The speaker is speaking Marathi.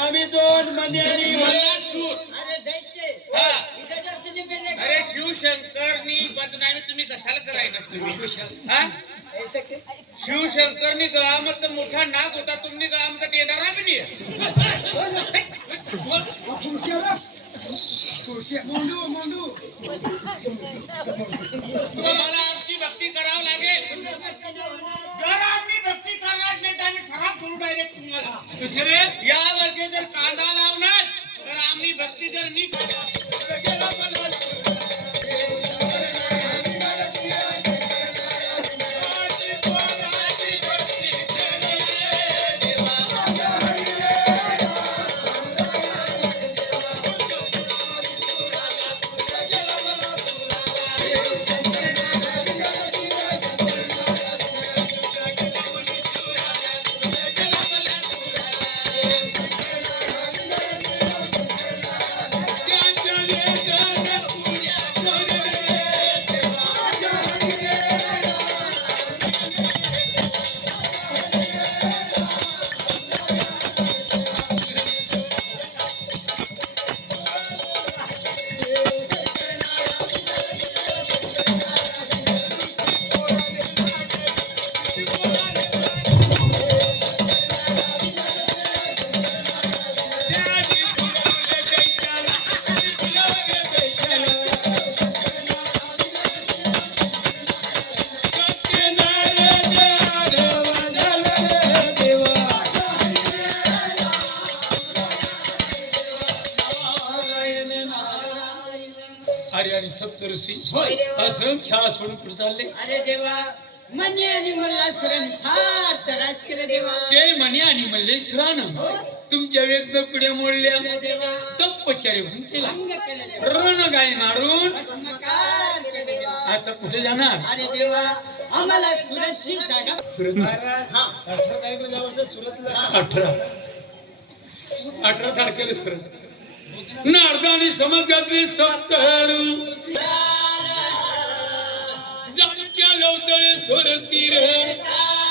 आम्ही जोड मंदिरानी मल्लासूर. अरे दैत्य हा. इथं जास्त जिंकले का? अरे शिवशंकरनी बदनामी तुम्ही कशाला करायला तुम्ही हा ऐसे के? शिवशंकरनी गळामध्ये मोठा नाग होता तुम्ही गळामध्ये येणारा बी नाही तुम्हाला आमची भक्ती करावं लागेल. जर आम्ही भक्ती करणार नाही तर आम्ही शराब सोडू डायरेक्ट तुम्हाला. या वर्षी जर कांदा लावणार तर आम्ही भक्ती जर नाही अरे अरे सप्तऋषी असं छा सोडून पुढे चालले. अरे देवा मनी आणि मल्लासुराने फार त्रास केला देवा. ते म्हणे आणि मल्लेश्वरानं तुमच्या वेद पुढे मोडल्या अरे देवा तपश्चर्य भंग केला भंग केला देवा. रण गाय मारून भस्मकार केला देवा. आता कुठे जाणार. अरे देवा आम्हाला सुरक्षित जागा. 18 तारखेला सर नारदानी समज घातली सत्तरू जगच्या लवतळे सोरती रे